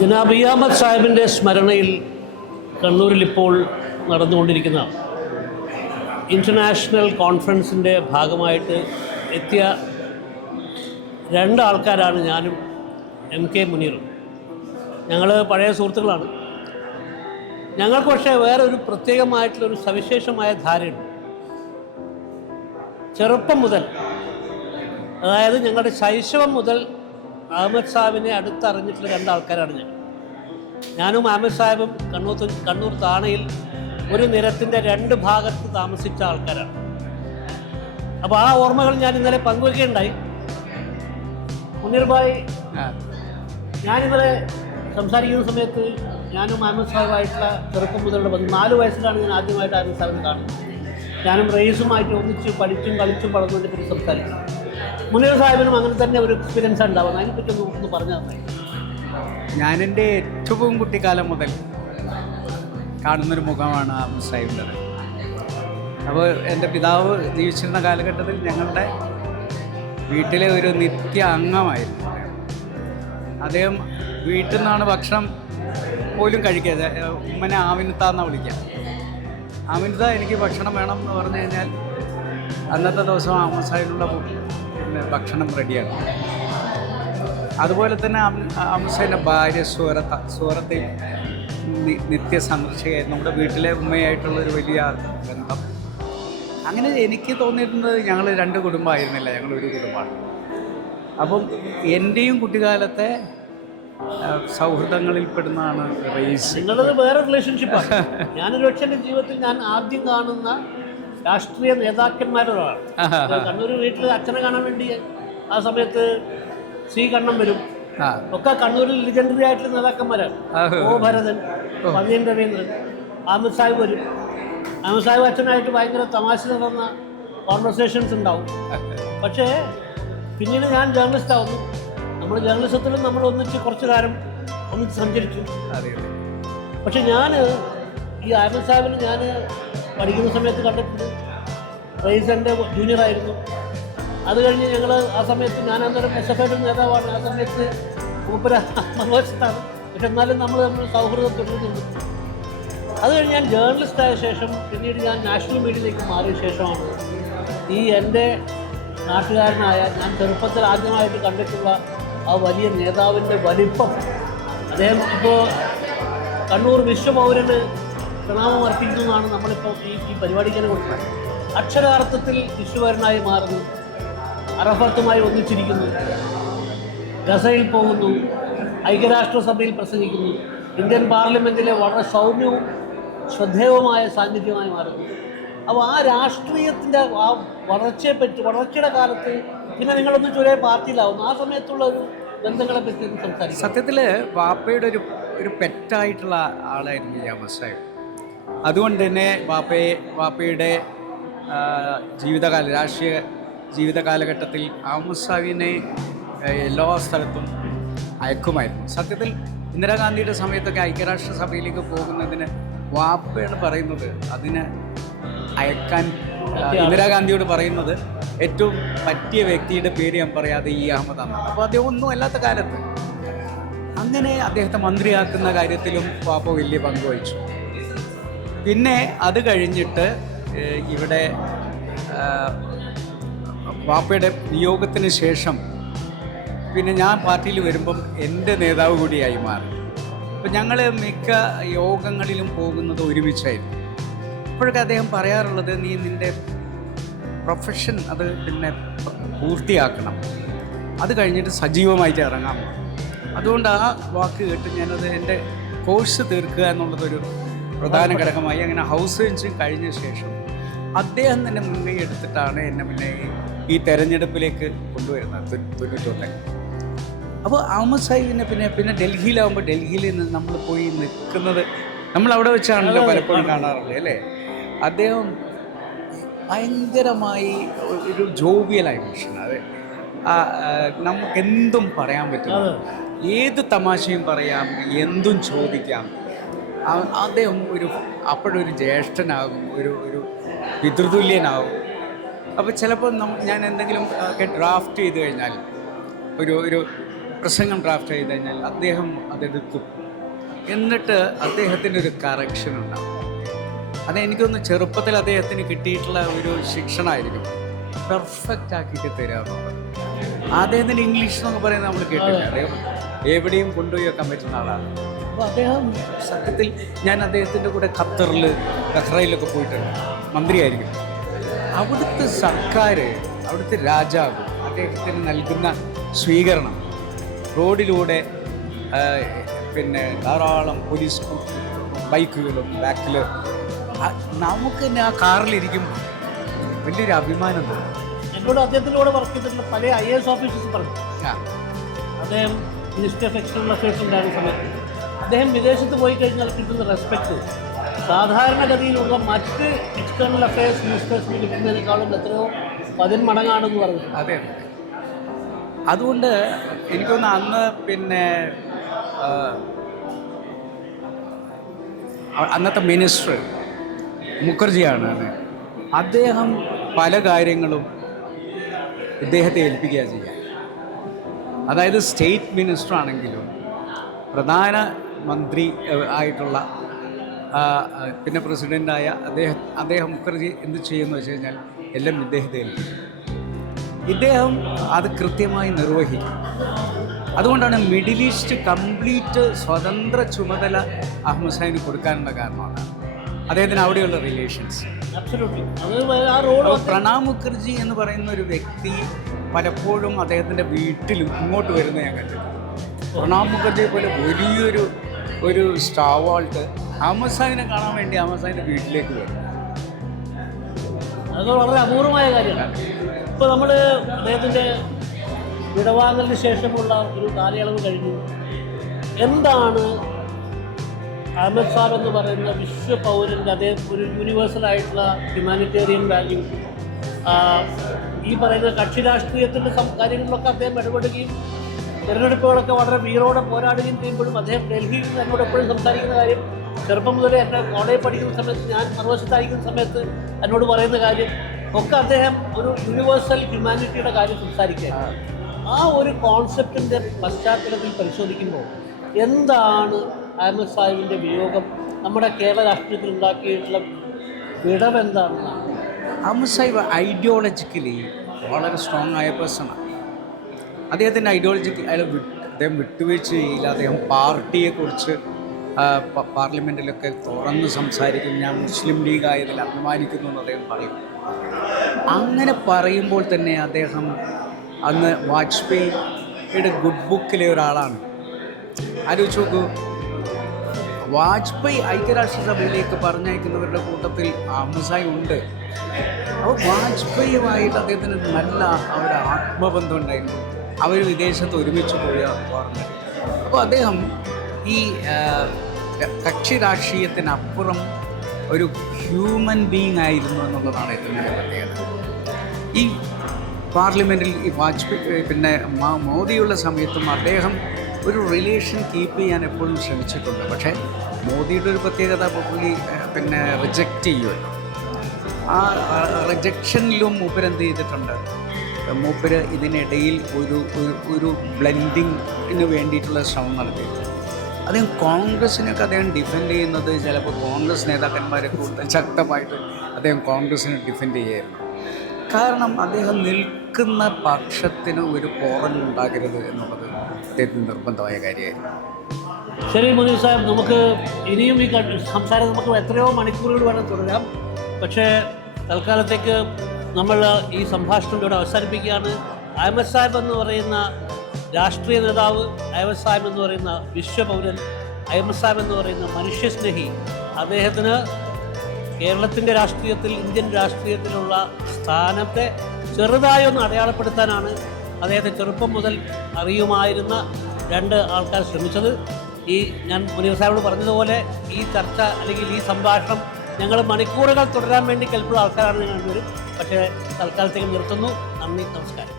ജനാബ് അഹമ്മദ് സാഹിബിൻ്റെ സ്മരണയിൽ കണ്ണൂരിൽ ഇപ്പോൾ നടന്നുകൊണ്ടിരിക്കുന്ന ഇൻ്റർനാഷണൽ കോൺഫറൻസിൻ്റെ ഭാഗമായിട്ട് എത്തിയ രണ്ടാൾക്കാരാണ് ഞാനും MK മുനീറും. ഞങ്ങൾ പഴയ സുഹൃത്തുക്കളാണ്. ഞങ്ങൾക്ക് പക്ഷേ വേറെ ഒരു പ്രത്യേകമായിട്ടുള്ളൊരു സവിശേഷമായ ധാരയുണ്ട്. ചെറുപ്പം മുതൽ, അതായത് ഞങ്ങളുടെ ശൈശവം മുതൽ അഹമ്മദ് സാഹിബിനെ അടുത്തറിഞ്ഞിട്ടുള്ള രണ്ടാൾക്കാരാണ് ഞാനും അഹമ്മദ് സാഹിബും കണ്ണൂർ താണയിൽ ഒരു നിരത്തിൻ്റെ രണ്ട് ഭാഗത്ത് താമസിച്ച ആൾക്കാരാണ്. അപ്പോൾ ആ ഓർമ്മകൾ ഞാൻ ഇന്നലെ പങ്കുവയ്ക്കുകയുണ്ടായി. മുനീർ ഭായ്, ഞാനിന്നലെ സംസാരിക്കുന്ന സമയത്ത് ഞാനും അഹമ്മദ് സാഹിബായിട്ടുള്ള ചെറുപ്പം മുതലുള്ള ബന്ധം, 4 വയസ്സിലാണ് ഞാൻ ആദ്യമായിട്ട് അഹമ്മദ് സാഹിബിനെ കാണുന്നത്. ഞാനും റയീസുമായിട്ട് ഒന്നിച്ച് പഠിച്ചും കളിച്ചും വളർന്നുകൊണ്ട് പറ്റി സംസാരിക്കും. മുനീർ സാഹിബിനും അങ്ങനെ തന്നെ ഒരു എക്സ്പീരിയൻസ് ഉണ്ടാവുന്നത്. അതിനെപ്പറ്റി ഒന്ന് പറഞ്ഞു തന്നെ. ഞാനെൻ്റെ ഏറ്റവും കുട്ടിക്കാലം മുതൽ കാണുന്നൊരു മുഖമാണ് അഹമ്മദ് സാഹിബിൻ്റെത്. അപ്പോൾ എൻ്റെ പിതാവ് ജീവിച്ചിരുന്ന കാലഘട്ടത്തിൽ ഞങ്ങളുടെ വീട്ടിലെ ഒരു നിത്യ അംഗമായിരുന്നു അദ്ദേഹം. വീട്ടിൽ നിന്നാണ് ഭക്ഷണം പോലും കഴിക്കുക. ഉമ്മനെ ആമിനത്ത എന്നാണ് വിളിക്കുക. ആമിനത്ത, എനിക്ക് ഭക്ഷണം വേണം എന്ന് പറഞ്ഞു കഴിഞ്ഞാൽ അന്നത്തെ ദിവസം അഹമ്മദ് സാഹിബിനുള്ള ഭക്ഷണം റെഡിയാണ്. അതുപോലെ തന്നെ അഹമ്മദ് സാഹിബിൻ്റെ ഭാര്യ സൂറത്തെ നിത്യ സന്ദർശകയായിരുന്നു. നമ്മുടെ വീട്ടിലെ ഉമ്മയായിട്ടുള്ളൊരു വലിയ ബന്ധം. അങ്ങനെ എനിക്ക് തോന്നിയിരുന്നത് ഞങ്ങൾ 2 കുടുംബമായിരുന്നില്ല, ഞങ്ങളൊരു കുടുംബമാണ്. അപ്പം എൻ്റെയും കുട്ടിക്കാലത്തെ സൗഹൃദങ്ങളിൽ പെടുന്നതാണ് റയീസ്. നിങ്ങളത് വേറെ റിലേഷൻഷിപ്പാണ്. ഞാനൊരു പക്ഷേ എൻ്റെ ജീവിതത്തിൽ ഞാൻ ആദ്യം കാണുന്ന രാഷ്ട്രീയ നേതാക്കന്മാരൊരാളാണ്. കണ്ണൂർ വീട്ടിൽ അച്ഛനെ കാണാൻ വേണ്ടി ആ സമയത്ത് സി കണ്ണൻ വരും. ഒക്കെ കണ്ണൂരിൽ ലിജൻഡറി ആയിട്ടുള്ള നേതാക്കന്മാരാണ്. ഓ ഭരതൻ, പന്ന്യൻ രവീന്ദ്രൻ, അഹമ്മദ് സാഹിബ് വരും. അഹമ്മദ് സാഹിബ് അച്ഛനായിട്ട് ഭയങ്കര തമാശ നടന്ന കോൺവെർസേഷൻസ് ഉണ്ടാവും. പക്ഷേ പിന്നീട് ഞാൻ ജേർണലിസ്റ്റ് ആവുന്നു. നമ്മൾ ജേർണലിസത്തിലും നമ്മൾ കുറച്ച് കാലം ഒന്നിച്ച് സഞ്ചരിച്ചു. പക്ഷെ ഞാൻ ഈ അഹമ്മദ് സാഹിബിന് ഞാൻ പഠിക്കുന്ന സമയത്ത് കണ്ടിട്ടുണ്ട്. റയീസ് എൻ്റെ ജൂനിയറായിരുന്നു. അത് കഴിഞ്ഞ് ഞങ്ങൾ ആ സമയത്ത് ഞാൻ അന്നേരം SFIയുടെ നേതാവാണ്. ആ സമയത്ത് മൂപ്പര മറുവശത്താണ്. പക്ഷെ എന്നാലും നമ്മൾ സൗഹൃദം തുടരുന്നുണ്ട്. അത് കഴിഞ്ഞ് ഞാൻ ജേർണലിസ്റ്റായ ശേഷം പിന്നീട് ഞാൻ നാഷണൽ മീഡിയയിലേക്ക് മാറിയ ശേഷമാണ് ഈ എൻ്റെ നാട്ടുകാരനായ, ഞാൻ ചെറുപ്പത്തിൽ ആദ്യമായിട്ട് കണ്ടിട്ടുള്ള ആ വലിയ നേതാവിൻ്റെ വലിപ്പം. അദ്ദേഹം ഇപ്പോൾ കണ്ണൂർ വിശ്വപൗരന് പ്രണാമം അർപ്പിക്കുന്നതാണ് നമ്മളിപ്പോൾ ഈ പരിപാടിക്ക് കൊടുക്കുന്നത്. അക്ഷരാർത്ഥത്തിൽ വിശ്വപൗരനായി മാറുന്നു. അറഫത്തുമായി ഒന്നിച്ചിരിക്കുന്നു, ഗസയിൽ പോകുന്നു, ഐക്യരാഷ്ട്രസഭയിൽ പ്രസംഗിക്കുന്നു, ഇന്ത്യൻ പാർലമെൻറ്റിലെ വളരെ സൗമ്യവും ശ്രദ്ധേയവുമായ സാന്നിധ്യമായി മാറുന്നു. അപ്പോൾ ആ രാഷ്ട്രീയത്തിൻ്റെ ആ വളർച്ചയുടെ കാലത്ത് പിന്നെ നിങ്ങളൊന്നും ചൊരേ പാർട്ടിയിലാവുന്നു. ആ സമയത്തുള്ള ഒരു ബന്ധങ്ങളെ പറ്റി സംസാരിക്കും. സത്യത്തിൽ വാപ്പയുടെ ഒരു പെറ്റായിട്ടുള്ള ആളായിരുന്നു അഹമ്മദ് സാഹിബ്. അതുകൊണ്ട് തന്നെ വാപ്പയുടെ രാഷ്ട്രീയ ജീവിത കാലഘട്ടത്തിൽ അഹമ്മദ് സാഹിബിനെ എല്ലാ സ്ഥലത്തും അയക്കുമായിരുന്നു. സത്യത്തിൽ ഇന്ദിരാഗാന്ധിയുടെ സമയത്തൊക്കെ ഐക്യരാഷ്ട്രസഭയിലേക്ക് പോകുന്നതിന് വാപ്പയാണ് പറയുന്നത്, അതിന് അയക്കാൻ ഇന്ദിരാഗാന്ധിയോട് പറയുന്നത് ഏറ്റവും പറ്റിയ വ്യക്തിയുടെ പേര് ഞാൻ പറയാതെ ഈ അഹമ്മദാണ്. അപ്പോൾ അദ്ദേഹം ഒന്നും അല്ലാത്ത കാലത്ത് അങ്ങനെ അദ്ദേഹത്തെ മന്ത്രിയാക്കുന്ന കാര്യത്തിലും വാപ്പ വലിയ പങ്ക് വഹിച്ചു. പിന്നെ അത് കഴിഞ്ഞിട്ട് ഇവിടെ വാപ്പയുടെ നിയോഗത്തിന് ശേഷം പിന്നെ ഞാൻ പാർട്ടിയിൽ വരുമ്പം എൻ്റെ നേതാവ് കൂടിയായി മാറി. അപ്പം ഞങ്ങൾ മിക്ക യോഗങ്ങളിലും പോകുന്നത് ഒരുമിച്ചായിരുന്നു. അപ്പോഴൊക്കെ അദ്ദേഹം പറയാറുള്ളത്, നീ നിൻ്റെ പ്രൊഫഷൻ അത് പിന്നെ പൂർത്തിയാക്കണം, അത് കഴിഞ്ഞിട്ട് സജീവമായിട്ട് ഇറങ്ങാം. അതുകൊണ്ട് ആ വാക്ക് കേട്ട് ഞാനത് എൻ്റെ കോഴ്സ് തീർക്കുക എന്നുള്ളതൊരു പ്രധാന ഘടകമായി. അങ്ങനെ ഹൗസ് റേഞ്ച് കഴിഞ്ഞ ശേഷം അദ്ദേഹം തന്നെ മുൻകൈ എടുത്തിട്ടാണ് എന്നെ പിന്നെ ഈ തെരഞ്ഞെടുപ്പിലേക്ക് കൊണ്ടുവരുന്നത് 91. അപ്പോൾ അഹമ്മദ് സാഹിബിനെ പിന്നെ ഡൽഹിയിലാവുമ്പോൾ ഡൽഹിയിൽ നിന്ന് നമ്മൾ പോയി നിൽക്കുന്നത് നമ്മളവിടെ വെച്ചാണല്ലോ പലപ്പോഴും കാണാറുള്ളത് അല്ലേ. അദ്ദേഹം ഭയങ്കരമായി ഒരു ജോവിയലായ മനുഷ്യനാണ്. നമുക്കെന്തും പറയാൻ പറ്റും, ഏത് തമാശയും പറയാം, എന്തും ചോദിക്കാം. അദ്ദേഹം അപ്പോഴൊരു ജ്യേഷ്ഠനാകും, ഒരു പിതൃതുല്യനാകും. അപ്പോൾ ചിലപ്പോൾ ഞാൻ എന്തെങ്കിലും ഒക്കെ ഡ്രാഫ്റ്റ് ചെയ്ത് കഴിഞ്ഞാൽ ഒരു പ്രസംഗം ഡ്രാഫ്റ്റ് ചെയ്ത് കഴിഞ്ഞാൽ അദ്ദേഹം അതെടുക്കും. എന്നിട്ട് അദ്ദേഹത്തിൻ്റെ ഒരു കറക്ഷൻ ഉണ്ടാവും. അതെനിക്കൊന്ന് ചെറുപ്പത്തിൽ അദ്ദേഹത്തിന് കിട്ടിയിട്ടുള്ള ഒരു ശിക്ഷണമായിരിക്കും, പെർഫെക്റ്റ് ആക്കിയിട്ട് തരാമെന്നുള്ളത്. അദ്ദേഹത്തിന് ഇംഗ്ലീഷ് എന്നൊക്കെ പറയുന്നത് നമ്മൾ കേട്ടില്ല. അദ്ദേഹം എവിടെയും കൊണ്ടുപോയി വെക്കാൻ പറ്റുന്ന ആളാണ്. അപ്പോൾ അദ്ദേഹം സത്യത്തിൽ ഞാൻ അദ്ദേഹത്തിൻ്റെ കൂടെ ഖത്തറിൽ ബഹ്റൈനിലൊക്കെ പോയിട്ടുണ്ട്, മന്ത്രിയായിരിക്കും. അവിടുത്തെ സർക്കാർ, അവിടുത്തെ രാജാവ് അദ്ദേഹത്തിന് നൽകുന്ന സ്വീകരണം, റോഡിലൂടെ പിന്നെ ധാരാളം പോലീസ് ബൈക്കുകളും ബാക്കിൽ, നമുക്ക് തന്നെ ആ കാറിലിരിക്കും വലിയൊരു അഭിമാനം തോന്നും. എന്നോട് അദ്ദേഹത്തിൻ്റെ കൂടെ വർക്ക് ചെയ്തിട്ടുള്ള പല IAS ഓഫീസേഴ്സ് പറഞ്ഞു, അദ്ദേഹം മിനിസ്റ്റർ ഓഫ് എക്സ്റ്റേണൽ അഫയേഴ്സ് ഉണ്ടായിരുന്ന സമയത്ത് അദ്ദേഹം വിദേശത്ത് പോയി കഴിഞ്ഞാൽ കിട്ടുന്ന റെസ്പെക്റ്റ് സാധാരണഗതിയിലുള്ള മറ്റ് എക്സ്റ്റേണൽ അഫയേഴ്സ് മിനിസ്റ്റേഴ്സിന് കിട്ടുന്നതിനേക്കാളും എത്രയോ 10 മടങ്ങാണെന്ന് പറഞ്ഞു. അതെ, അതുകൊണ്ട് എനിക്കൊന്ന് അന്ന് പിന്നെ അന്നത്തെ മിനിസ്റ്റർ മുഖർജിയാണ്. അദ്ദേഹം പല കാര്യങ്ങളും ഇദ്ദേഹത്തെ ഏൽപ്പിക്കുക ചെയ്യാൻ. അതായത് സ്റ്റേറ്റ് മിനിസ്റ്റർ ആണെങ്കിലും പ്രധാനമന്ത്രി ആയിട്ടുള്ള പിന്നെ പ്രസിഡൻ്റായ അദ്ദേഹം മുഖർജി എന്ത് ചെയ്യുമെന്ന് വെച്ച് കഴിഞ്ഞാൽ എല്ലാം ഇദ്ദേഹത്തെ ഏൽപ്പിക്കും. ഇദ്ദേഹം അത് കൃത്യമായി നിർവഹിക്കും. അതുകൊണ്ടാണ് മിഡിൽ ഈസ്റ്റ് കംപ്ലീറ്റ് സ്വതന്ത്ര ചുമതല അഹമ്മദ് ഷാഹിന് കൊടുക്കാനുള്ള കാരണമാണ് അദ്ദേഹത്തിന് അവിടെയുള്ള റിലേഷൻസ്. പ്രണാബ് മുഖർജി എന്ന് പറയുന്ന ഒരു വ്യക്തി പലപ്പോഴും അദ്ദേഹത്തിൻ്റെ വീട്ടിലും ഇങ്ങോട്ട് വരുന്നത് ഞാൻ കണ്ടിട്ടുണ്ട്. പ്രണാബ് മുഖർജിയെ പോലെ ഒരു സ്റ്റാവാൾട്ട് അഹമ്മദ് ഷാഹിനെ കാണാൻ വേണ്ടി അഹമ്മദ് ഷാഹിൻ്റെ വീട്ടിലേക്ക് വരും. അത് വളരെ അപൂർവമായ കാര്യമാണ്. ഇപ്പോൾ നമ്മൾ അദ്ദേഹത്തിൻ്റെ വിടവാങ്ങലിന് ശേഷമുള്ള ഒരു കാലയളവ് കഴിഞ്ഞു. എന്താണ് അഹമ്മദ് സാബ് എന്ന് പറയുന്ന വിശ്വപൗരൻ്റെ അദ്ദേഹം ഒരു യൂണിവേഴ്സലായിട്ടുള്ള ഹ്യൂമാനിറ്റേറിയൻ വാല്യൂ, ഈ പറയുന്ന കക്ഷി രാഷ്ട്രീയത്തിൻ്റെ കാര്യങ്ങളിലൊക്കെ അദ്ദേഹം ഇടപെടുകയും തിരഞ്ഞെടുപ്പുകളൊക്കെ വളരെ വീറോടെ പോരാടുകയും ചെയ്യുമ്പോഴും അദ്ദേഹം ഡൽഹിയിൽ നിന്ന് എന്നോട് എപ്പോഴും സംസാരിക്കുന്ന കാര്യം, ചെറുപ്പം മുതലേ എന്നെ കോളേജ് പഠിക്കുന്ന സമയത്ത്, ഞാൻ മറുവശത്തായിരിക്കുന്ന സമയത്ത് എന്നോട് പറയുന്ന കാര്യം ഒക്കെ അദ്ദേഹം ഒരു യൂണിവേഴ്സൽ ഹ്യൂമാനിറ്റിയുടെ കാര്യം സംസാരിക്കുകയാണ്. ആ ഒരു കോൺസെപ്റ്റിൻ്റെ പശ്ചാത്തലത്തിൽ പരിശോധിക്കുമ്പോൾ എന്താണ് അഹമ്മദ് സാഹിബിൻ്റെ വിയോഗം നമ്മുടെ കേരള രാഷ്ട്രീയത്തിൽ ഉണ്ടാക്കിയിട്ടുള്ള വിടവെന്താണെന്നാണ്? അഹമ്മദ് സാഹിബ് ഐഡിയോളജിക്കലി വളരെ സ്ട്രോങ് ആയ പേഴ്സണാണ്. അദ്ദേഹത്തിൻ്റെ ഐഡിയോളജിക്ക് അദ്ദേഹം വിട്ടുവീഴ്ച ചെയ്യില്ല. അദ്ദേഹം പാർട്ടിയെക്കുറിച്ച് പാർലമെൻറ്റിലൊക്കെ തുറന്ന് സംസാരിക്കും. ഞാൻ മുസ്ലിം ലീഗ് ആയതിൽ അഭിമാനിക്കുന്നു എന്ന് അദ്ദേഹം പറയും. അങ്ങനെ പറയുമ്പോൾ തന്നെ അദ്ദേഹം അന്ന് വാജ്പേയിയുടെ ഗുഡ് ബുക്കിലെ ഒരാളാണ്. ആലോചിച്ച് നോക്കൂ, വാജ്പേയി ഐക്യരാഷ്ട്രസഭയിലേക്ക് പറഞ്ഞയക്കുന്നവരുടെ കൂട്ടത്തിൽ അഹമ്മദ് സാഹിബ് ഉണ്ട്. അപ്പോൾ വാജ്പേയിയുമായിട്ട് അദ്ദേഹത്തിന് നല്ല ഒരു ആത്മബന്ധം ഉണ്ടായിരുന്നു. അവർ വിദേശത്ത് ഒരുമിച്ച് പോയ ഓർമ്മ. അപ്പോൾ അദ്ദേഹം ഈ കക്ഷി രാഷ്ട്രീയത്തിനപ്പുറം ഒരു ഹ്യൂമൻ ബീങ് ആയിരുന്നു എന്നുള്ളതാണ് ഇതിൻ്റെ പ്രത്യേകത. ഈ പാർലമെൻറ്റിൽ ഈ വാജ്പേയി പിന്നെ മോദിയുള്ള സമയത്തും അദ്ദേഹം ഒരു റിലേഷൻ കീപ്പ് ചെയ്യാൻ എപ്പോഴും ശ്രമിച്ചിട്ടുണ്ട്. പക്ഷേ മോദിയുടെ ഒരു പ്രത്യേകത പുള്ളി പിന്നെ റിജക്റ്റ് ചെയ്യുമല്ലോ. ആ റിജക്ഷനിലും മൂപ്പരെന്ത് ചെയ്തിട്ടുണ്ട്, മൂപ്പര് ഇതിനിടയിൽ ഒരു ബ്ലെൻഡിങ്ങിന് വേണ്ടിയിട്ടുള്ള ശ്രമം നടത്തിയിട്ടുണ്ട്. അദ്ദേഹം കോൺഗ്രസിനൊക്കെ അദ്ദേഹം ഡിഫെൻഡ് ചെയ്യുന്നത് ചിലപ്പോൾ കോൺഗ്രസ് നേതാക്കന്മാരെ കൂടുതൽ ശക്തമായിട്ട് അദ്ദേഹം കോൺഗ്രസിനെ ഡിഫെൻഡ് ചെയ്യായിരുന്നു. കാരണം അദ്ദേഹം നിൽക്കുന്ന പക്ഷത്തിന് ഒരു പോറലുണ്ടാകരുത് എന്നുള്ളത് അദ്ദേഹത്തിന് നിർബന്ധമായ കാര്യമായിരുന്നു. ശരി മുനീർ സാഹിബ്, നമുക്ക് ഇനിയും ഈ സംസാരം നമുക്ക് എത്രയോ മണിക്കൂറുകൾ വേണം തുടരാം. പക്ഷേ തൽക്കാലത്തേക്ക് നമ്മൾ ഈ സംഭാഷണം ഇവിടെ അവസാനിപ്പിക്കുകയാണ്. അഹമ്മദ് സാഹിബ് എന്ന് പറയുന്ന രാഷ്ട്രീയ നേതാവ്, അഹമ്മദ് സാഹിബ് എന്ന് പറയുന്ന വിശ്വപൗരൻ, അഹമ്മദ് സാഹിബ് എന്ന് പറയുന്ന മനുഷ്യസ്നേഹി, അദ്ദേഹത്തിന് കേരളത്തിൻ്റെ രാഷ്ട്രീയത്തിൽ, ഇന്ത്യൻ രാഷ്ട്രീയത്തിലുള്ള സ്ഥാനത്തെ ചെറുതായി ഒന്ന് അടയാളപ്പെടുത്താനാണ് അദ്ദേഹത്തെ ചെറുപ്പം മുതൽ അറിയുമായിരുന്ന 2 ആൾക്കാർ ശ്രമിച്ചത്. ഞാൻ മുനീർ സാഹിബോട് പറഞ്ഞതുപോലെ ഈ ചർച്ച അല്ലെങ്കിൽ ഈ സംഭാഷണം ഞങ്ങൾ മണിക്കൂറുകൾ തുടരാൻ വേണ്ടി കൽപ്പുള്ള ആൾക്കാരാണ് ഞങ്ങൾ. പക്ഷേ തൽക്കാലത്തേക്ക് നിർത്തുന്നു. നന്ദി, നമസ്കാരം.